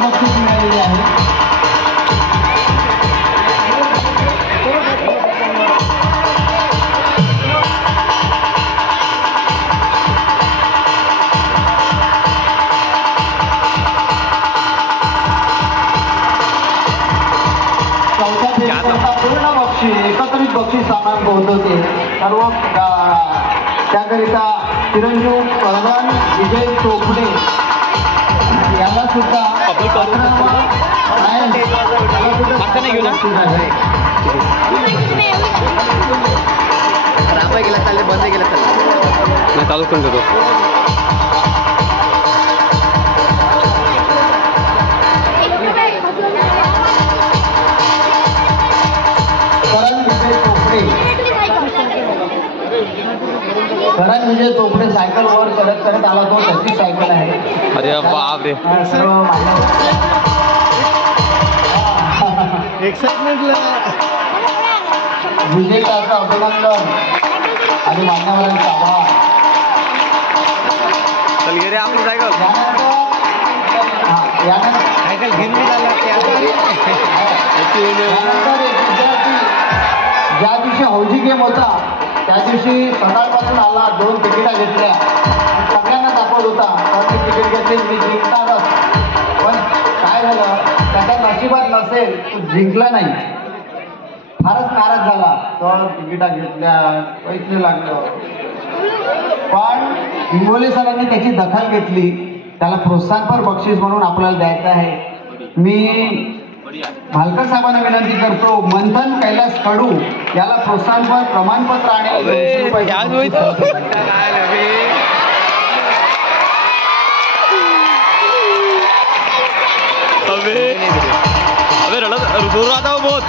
बक्षीस मिळालेले आहे. पूर्ण बक्षीस एकत्रित बक्षीस सामान पोहोचवते सर्व त्याकरिता चिरंजीव प्रधान विजय चोपडे याला सुद्धा गेला चालले बंद केला चालले चालू करून देतो. करण विजय चोपडे सायकल वर करत करत आला तो त्याची सायकल आहे. अरे बाप रे विजयकाचं अभिनंदन आणि मान्यवरांचा आभार. चल गे रे आपली सायकल सायकल घेऊन ज्या दिवशी हौजी गेम होता त्या दिवशी सकाळपासून आला 2 तिकिटा घेतल्या सगळ्यांना दाखवत होता तर मी तिकीट घेतली मी जिंकणारच. पण काय झालं त्याच्या नशिबात नसेल जिंकला नाही फारच नाराज झाला. तर तिकिटा घेतल्या पैसे लागलं पण हिंगोले सरांनी त्याची दखल घेतली. त्याला प्रोत्साहनपर बक्षीस म्हणून आपल्याला द्यायचं आहे. मी भालकर साहेबांना विनंती करतो मंथन कैलास कडू याला प्रोत्साहनपर प्रमाणपत्र आणि अबे रडत दूर आता बहुत